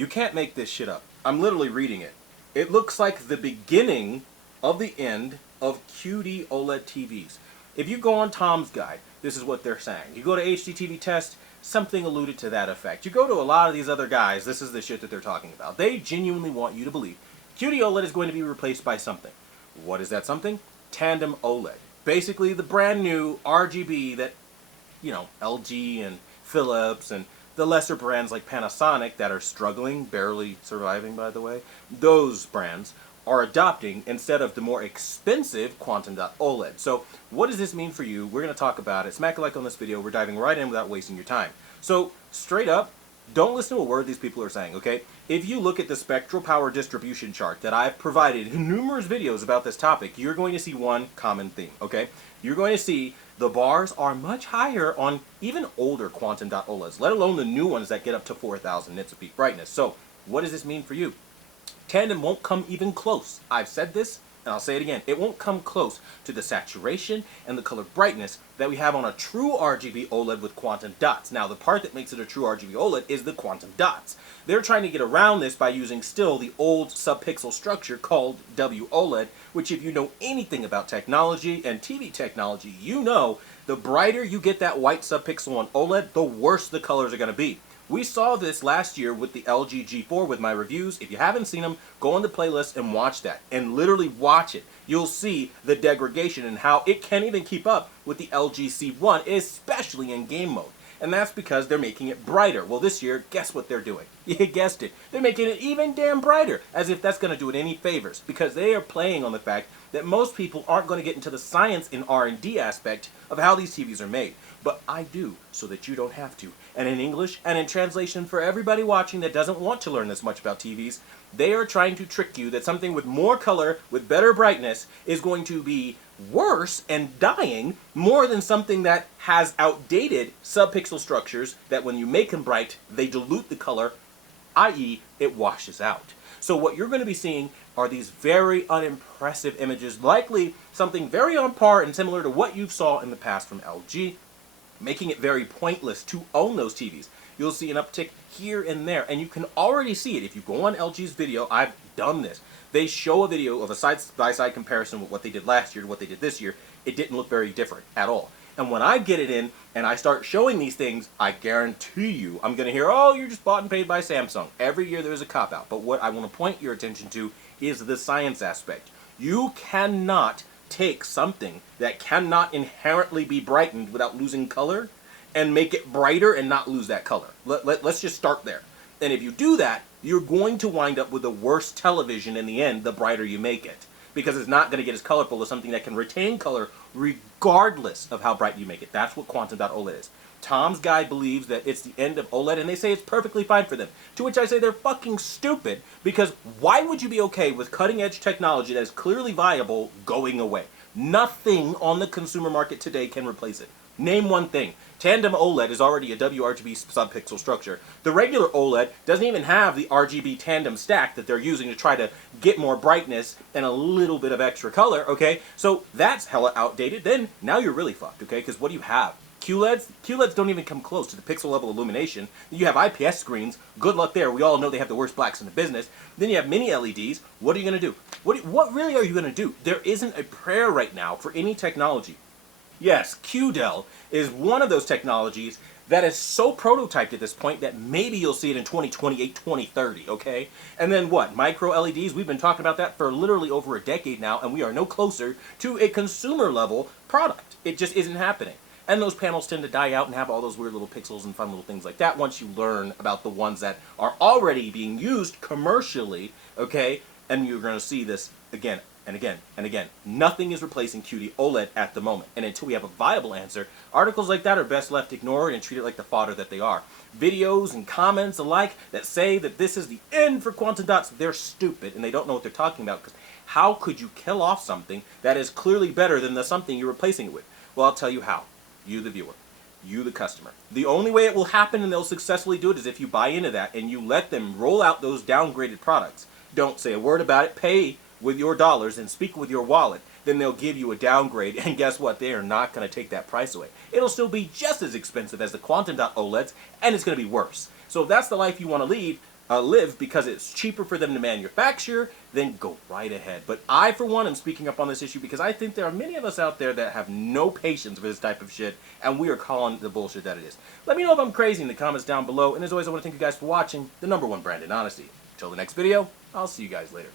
You can't make this shit up. I'm literally reading it. It looks like the beginning of the end of QD-OLED TVs. If you go on Tom's Guide, this is what they're saying. You go to HDTV Test, something alluded to that effect. You go to a lot of these other guys, this is the shit that they're talking about. They genuinely want you to believe QD-OLED is going to be replaced by something. What is that something? Tandem OLED. Basically the brand new RGB that, you know, LG and Philips and the lesser brands like Panasonic that are struggling, barely surviving by the way, those brands are adopting instead of the more expensive Quantum.OLED. So what does this mean for you? We're going to talk about it. Smack a like on this video. We're diving right in without wasting your time. So straight up, don't listen to a word these people are saying, okay? If you look at the spectral power distribution chart that I've provided in numerous videos about this topic, you're going to see one common theme, okay? You're going to see the bars are much higher on even older Quantum.OLEDs, let alone the new ones that get up to 4,000 nits of peak brightness. So what does this mean for you? Tandem won't come even close. I've said this, and I'll say it again. It won't come close to the saturation and the color brightness that we have on a true RGB OLED with quantum dots. Now, the part that makes it a true RGB OLED is the quantum dots. They're trying to get around this by using still the old subpixel structure called WOLED, which if you know anything about technology and TV technology, you know the brighter you get that white subpixel on OLED, the worse the colors are going to be. We saw this last year with the LG G4 with my reviews. If you haven't seen them, go on the playlist and watch that. And literally watch it. You'll see the degradation and how it can't even keep up with the LG C1, especially in game mode. And that's because they're making it brighter. Well, this year, guess what they're doing? You guessed it. They're making it even damn brighter, as if that's going to do it any favors, because they are playing on the fact that most people aren't going to get into the science and R&D aspect of how these TVs are made. But I do, so that you don't have to. And in English, and in translation for everybody watching that doesn't want to learn this much about TVs, they are trying to trick you that something with more color, with better brightness, is going to be worse and dying more than something that has outdated subpixel structures that when you make them bright, they dilute the color, i.e. it washes out. So what you're going to be seeing are these very unimpressive images, likely something very on par and similar to what you saw in the past from LG, making it very pointless to own those TVs. You'll see an uptick here and there, and you can already see it. If you go on LG's video, I've done this. They show a video of a side-by-side comparison with what they did last year to what they did this year. It didn't look very different at all. And when I get it in and I start showing these things, I guarantee you I'm going to hear, oh, you're just bought and paid by Samsung. Every year there's a cop-out. But what I want to point your attention to is the science aspect. You cannot take something that cannot inherently be brightened without losing color and make it brighter and not lose that color. Let's just start there. And if you do that, you're going to wind up with the worst television in the end, the brighter you make it. Because it's not going to get as colorful as something that can retain color regardless of how bright you make it. That's what Quantum.OLED is. Tom's Guide believes that it's the end of OLED, and they say it's perfectly fine for them. To which I say they're fucking stupid, because why would you be okay with cutting-edge technology that is clearly viable going away? Nothing on the consumer market today can replace it. Name one thing. Tandem OLED is already a WRGB subpixel structure. The regular OLED doesn't even have the RGB tandem stack that they're using to try to get more brightness and a little bit of extra color, okay? So that's hella outdated. Then, now you're really fucked, okay? Because what do you have? QLEDs? QLEDs don't even come close to the pixel level illumination. You have IPS screens. Good luck there. We all know they have the worst blacks in the business. Then you have mini LEDs. What are you going to do? What really are you going to do? There isn't a prayer right now for any technology. Yes, QDEL is one of those technologies that is so prototyped at this point that maybe you'll see it in 2028, 2030, okay? And then what? Micro LEDs? We've been talking about that for literally over a decade now, and we are no closer to a consumer level product. It just isn't happening. And those panels tend to die out and have all those weird little pixels and fun little things like that once you learn about the ones that are already being used commercially, okay? And you're going to see this again and again and again. Nothing is replacing QD-OLED at the moment. And until we have a viable answer, articles like that are best left ignored and treated like the fodder that they are. Videos and comments alike that say that this is the end for quantum dots, they're stupid and they don't know what they're talking about, because how could you kill off something that is clearly better than the something you're replacing it with? Well, I'll tell you how. You, the viewer. You, the customer. The only way it will happen and they'll successfully do it is if you buy into that and you let them roll out those downgraded products. Don't say a word about it. Pay with your dollars and speak with your wallet. Then they'll give you a downgrade, and guess what? They are not going to take that price away. It'll still be just as expensive as the Quantum.OLEDs, and it's going to be worse. So if that's the life you want to lead, live because it's cheaper for them to manufacture, then go right ahead. But I, for one, am speaking up on this issue because I think there are many of us out there that have no patience for this type of shit, and we are calling the bullshit that it is. Let me know if I'm crazy in the comments down below, and as always, I want to thank you guys for watching the #1 brand in honesty. Until the next video, I'll see you guys later.